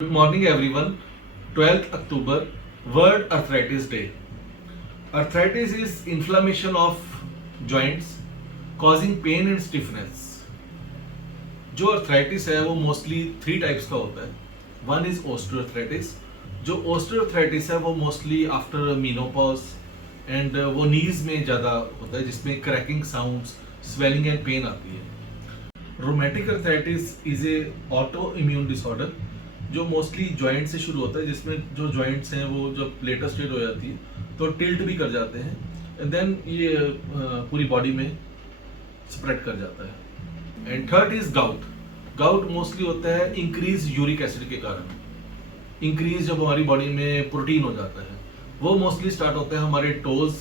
Good morning everyone. 12th October, World Arthritis Day. Arthritis is inflammation of joints causing pain and stiffness. जो arthritis है वो mostly three types का होता है. One is osteoarthritis. जो osteoarthritis है वो मोस्टली आफ्टर मीनोपॉज एंड वो नीज में ज़्यादा होता है जिसमें cracking sounds, swelling and pain आती है. Rheumatic arthritis is a auto immune disorder जो मोस्टली जॉइंट से शुरू होता है, जिसमें जो जॉइंट्स हैं वो जब लेटर स्टेट हो जाती है तो टिल्ट भी कर जाते हैं एंड देन ये पूरी बॉडी में स्प्रेड कर जाता है. And third is gout. Gout mostly होता है इंक्रीज यूरिक एसिड के कारण. इंक्रीज जब हमारी बॉडी में प्रोटीन हो जाता है वो मोस्टली स्टार्ट होता है हमारे toes,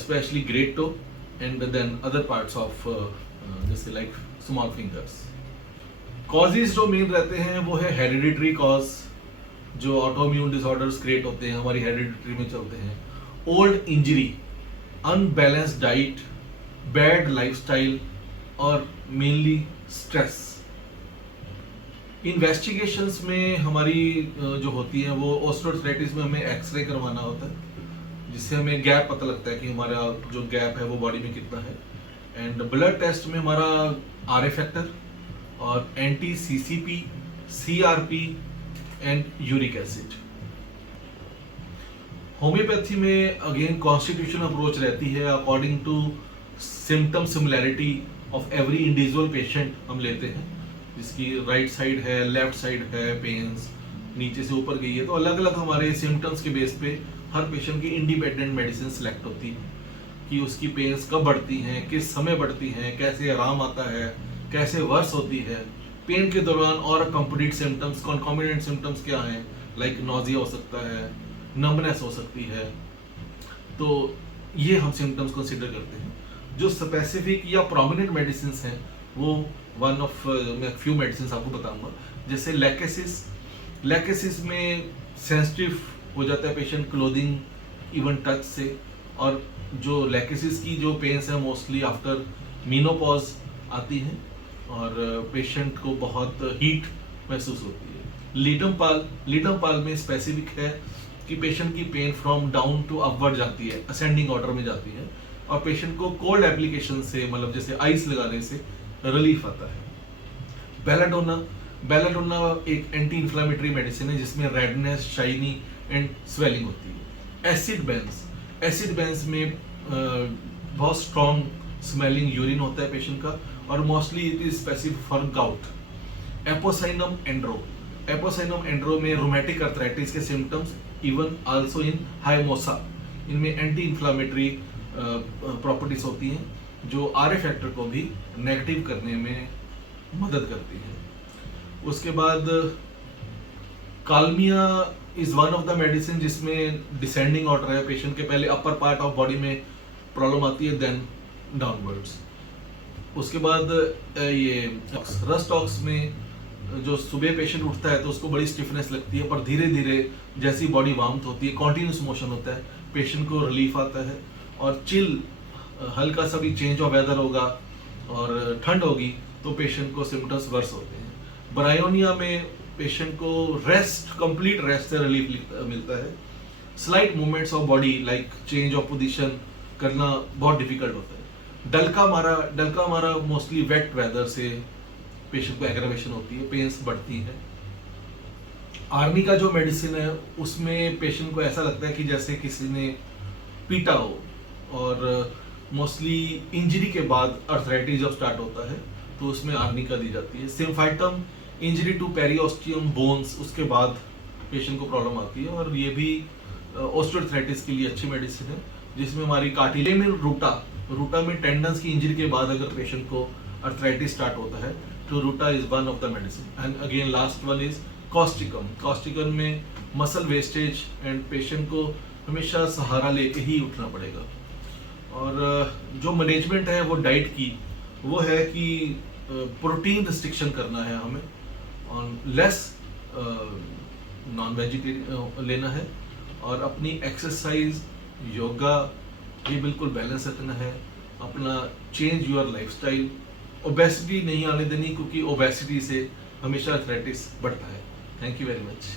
specially great toe and then other parts of जैसे लाइक स्मॉल फिंगर्स. कॉजेज जो मेन रहते हैं वो है हेरिडिटरी कॉज. जो ऑटोइम्यून डिसऑर्डर्स क्रिएट होते हैं हमारी हेरिडिटरी में चलते हैं. Old injury, unbalance diet, bad lifestyle और मेनली स्ट्रेस. इन्वेस्टिगेशंस में हमारी जो होती है वो ओस्टियोआर्थराइटिस में हमें एक्सरे करवाना होता है जिससे हमें गैप पता लगता है कि हमारा जो गैप है वो बॉडी में कितना है. एंड ब्लड टेस्ट में हमारा आरए फैक्टर और anti CCP, CRP and uric acid. Homeopathy में अगेन कॉन्स्टिट्यूशन अप्रोच रहती है according to symptom similarity of every individual patient हम लेते हैं. जिसकी राइट साइड है, लेफ्ट साइड है, पेन्स नीचे से ऊपर गई है तो अलग अलग हमारे सिम्टम्स के बेस पे हर पेशेंट की इंडिपेंडेंट मेडिसिन सेलेक्ट होती है कि उसकी पेन्स कब बढ़ती हैं, किस समय बढ़ती हैं, कैसे आराम आता है, कैसे वर्स होती है. पेन के दौरान और कंप्लीट सिम्टम्स, कॉन्कॉमिनेंट सिम्टम्स क्या हैं, लाइक नॉजिया हो सकता है, नंबनेस हो सकती है. तो ये हम सिम्टम्स कंसिडर करते हैं. जो स्पेसिफिक या प्रोमिनेंट मेडिसिन हैं वो वन ऑफ मैं फ्यू मेडिसिन आपको बताऊंगा. जैसे लैकेसिस. लैकेसिस में सेंसिटिव हो जाता है पेशेंट क्लोथिंग, इवन टच से. और जो लैकेसिस की जो पेन्स है मोस्टली आफ्टर मीनोपॉज आती हैं और पेशेंट को बहुत हीट महसूस होती है. लीडम पाल. लीडम पाल में स्पेसिफिक है कि पेशेंट की pain from down to upward जाती है, असेंडिंग ऑर्डर में जाती है और पेशेंट को कोल्ड एप्लीकेशन से, मतलब जैसे आइस लगाने से रिलीफ आता है. बेलाडोना. बेलाडोना एक एंटी इन्फ्लामेटरी मेडिसिन है जिसमें रेडनेस, शाइनी एंड स्वेलिंग होती है. एसिड बेंस. एसिड बेंस में बहुत स्ट्रॉन्ग स्मेलिंग यूरिन होता है पेशेंट का और mostly it is specific for gout. Apocynum andro. Apocynum andro में रोमैटिक अर्थराइटिस के सिम्टम्स, इवन आल्सो इन हाइमोसा. इनमें एंटी इन्फ्लामेटरी प्रॉपर्टीज होती हैं जो आरए फैक्टर को भी नेगेटिव करने में मदद करती है. उसके बाद kalmia is one of the medicine जिसमें डिसेंडिंग ऑर्डर है. पेशेंट के पहले अपर पार्ट ऑफ बॉडी में प्रॉब्लम आती है, देन डाउनवर्ड्स. उसके बाद ये रस्टॉक्स में जो सुबह पेशेंट उठता है तो उसको बड़ी स्टिफनेस लगती है पर धीरे धीरे जैसी बॉडी वार्म होती है, कॉन्टिन्यूस मोशन होता है, पेशेंट को रिलीफ आता है. और चिल, हल्का सा भी चेंज ऑफ वेदर होगा और ठंड होगी तो पेशेंट को सिम्टम्स वर्स होते हैं. ब्रायोनिया में पेशेंट को रेस्ट, कंप्लीट रेस्ट से रिलीफ मिलता है. Slight movements of body like change of position करना बहुत डिफिकल्ट होता है. डलका मारा. डलका मारा मोस्टली वेट वेदर से पेशेंट को एग्रावेशन होती है, पेन्स बढ़ती है. आर्निका जो मेडिसिन है उसमें पेशेंट को ऐसा लगता है कि जैसे किसी ने पीटा हो और मोस्टली इंजरी के बाद अर्थराइटिस जब स्टार्ट होता है तो उसमें आर्निका दी जाती है. Symphytum, injury to periosteum bones, उसके बाद पेशेंट को प्रॉब्लम आती है और ये भी ओस्टियोआर्थराइटिस के लिए अच्छी मेडिसिन है. जिसमें हमारी कार्टिलेज में रूटा. रूटा में टेंडन्स की इंजरी के बाद अगर पेशेंट को अर्थराइटिस स्टार्ट होता है तो ruta is one of the medicine. And again last one is causticum. Causticum में मसल वेस्टेज एंड पेशेंट को हमेशा सहारा लेके ही उठना पड़ेगा. और जो मैनेजमेंट है वो डाइट की वो है कि प्रोटीन रिस्ट्रिक्शन करना है हमें और लेस नॉन वेजिटेरियन लेना है और अपनी एक्सरसाइज, योगा ये बिल्कुल बैलेंस रखना है. अपना चेंज योर लाइफस्टाइल. ओबेसिटी नहीं आने देनी क्योंकि ओबेसिटी से हमेशा अर्थराइटिस बढ़ता है. Thank you very much.